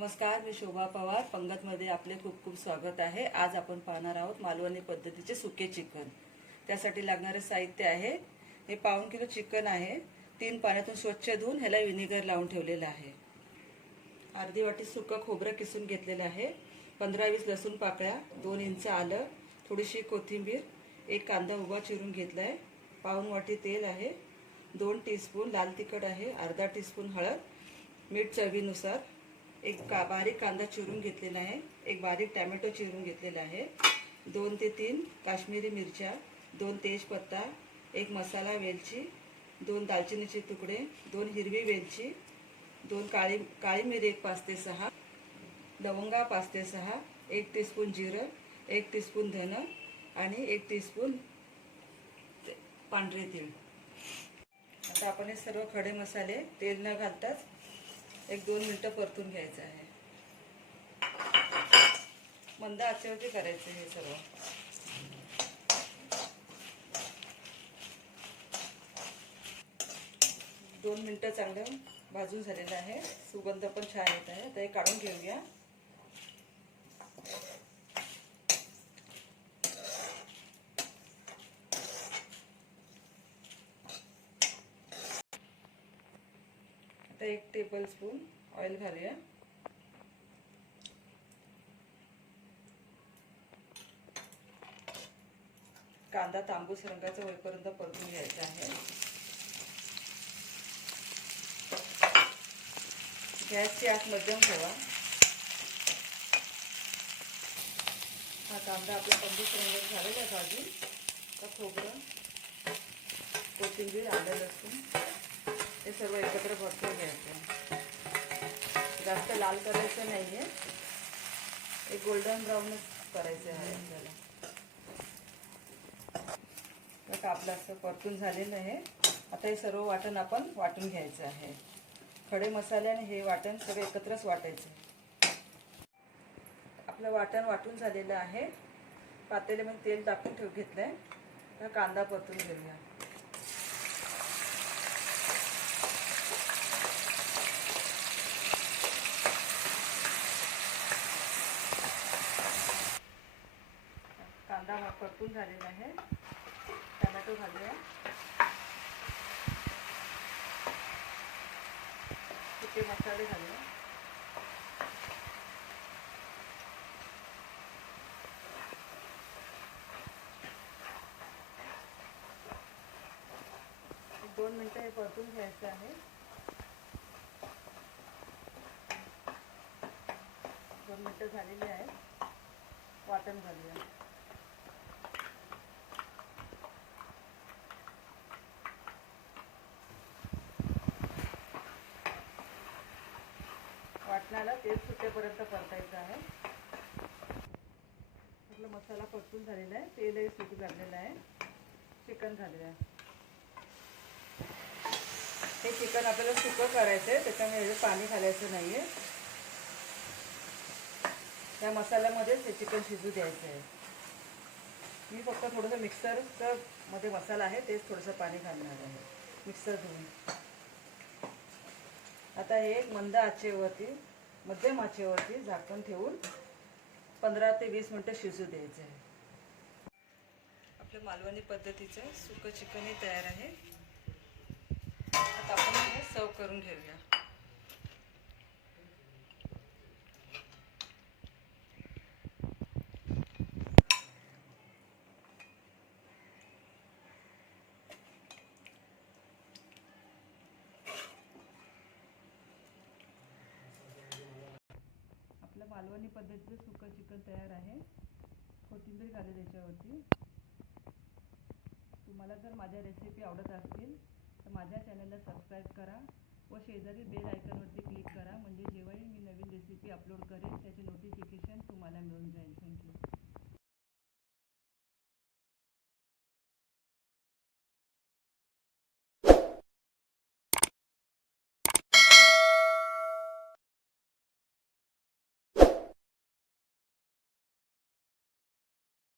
नमस्कार मी शोभा पवार. पंगतमध्ये आपले खूप खूप स्वागत आहे. आज आपण पाहणार आहोत मालवणी पद्धतीचे सुके चिकन. त्यासाठी लागणारे साहित्य आहे. हे पाऊन किलो चिकन आहे. तीन पाण्यातून स्वच्छ धुवून ह्याला विनेगर लावून ठेवलेलं आहे. अर्धी वाटी सुकं खोबरं किसून घेतलेलं आहे. पंधरा वीस लसूण पाकळ्या दोन इंच आलं थोडीशी कोथिंबीर एक कांदा उभा चिरून घेतला आहे पाऊन वाटी तेल आहे. दोन टीस्पून लाल तिखट आहे. अर्धा टीस्पून हळद. मीठ चवीनुसार. एक का बारीक कांदा चिरून घेतलेला आहे. एक बारीक टॅमॅटो चिरून घेतलेला आहे. दोन ते तीन काश्मीरी मिरच्या दोन तेजपत्ता एक मसाला वेलची दोन दालचिनीचे तुकडे दोन हिरवी वेलची दोन काळी काळी मिरी एक पाच ते सहा लवंगा पाच ते सहा एक टीस्पून जिरं एक टीस्पून धनं आणि एक टीस्पून पांढरे तीळ. आता आपण हे सर्व खडे मसाले तेल न घालताच एक दोन मिनटं परतून घ्यायचं आहे. मंद आचेवरती करायचं हे सर्व. दोन मिनटं चांगलं भाजून झालेलं आहे. सुगंध पण छान येत आहे. तर हे काढून घेऊया. आता एक टेबल स्पून ऑइल घालूया. कांदा तांबूस रंगाचा होईपर्यंत परतून घ्यायचा आहे. गॅसची आत मध्यम ठेवा. हा कांदा आपला तांबूस रंगात झालेला आहे भाजून तर खोबरं कोथिंबीर आलं लसूण. हे सर्व एकत्र भरपूर घ्यायचं जास्त लाल करायचं नाही आहे एक गोल्डन ब्राऊनच करायचं आहे आपल्याला तर आपलं असं परतून झालेलं आहे आता हे सर्व वाटण आपण वाटून घ्यायचं आहे। खडे मसाले आणि हे वाटण सगळं एकत्रच वाटायचं आपलं वाटण वाटून झालेलं आहे। पातेल्यामध्ये तेल टाकून ठेव घेतलं आहे तर कांदा परतून घेऊया कांदा हा परतून झालेला आहे. टमॅटो घालूया. सुके मसाले घालूया. दोन मिनटं हे परतून घ्यायचं आहे. दोन मिनटं झालेली आहेत. वाटण घालूया. तेल सुटेपर्यंत परतायचं आहे. आपला मसाला परतून झालेला आहे. तेलही सुट झालेलं आहे. चिकन झालेलं आहे. हे चिकन आपल्याला सुकं करायचं आहे त्याच्यामुळे पाणी घालायचं नाही आहे त्या मसाल्यामध्येच हे चिकन शिजू द्यायचं आहे मी फक्त थोडंसं मिक्सरचं मध्ये मसाला आहे. तेच थोडंसं पाणी घालणार आहे. मिक्सर धुवून. आता हे एक मंद आचेवरती मध्यम आचेवरती झाकण ठेवून पंधरा ते वीस मिनटं शिजू द्यायचं. आहे आपलं मालवणी पद्धतीचं सुकं चिकनही तयार आहे. आता आपण हे सर्व करून घेऊया. आपलं मालवणी पद्धतीचं सुकं चिकन तयार आहे. कोथिंबीर घालू त्याच्यावरती तुम्हाला जर माझ्या रेसिपी आवडत असतील तर माझ्या चॅनलला सबस्क्राईब करा व शेजारी बेल आयकनवरती क्लिक करा. म्हणजे जेव्हाही मी नवीन रेसिपी अपलोड करेन त्याचे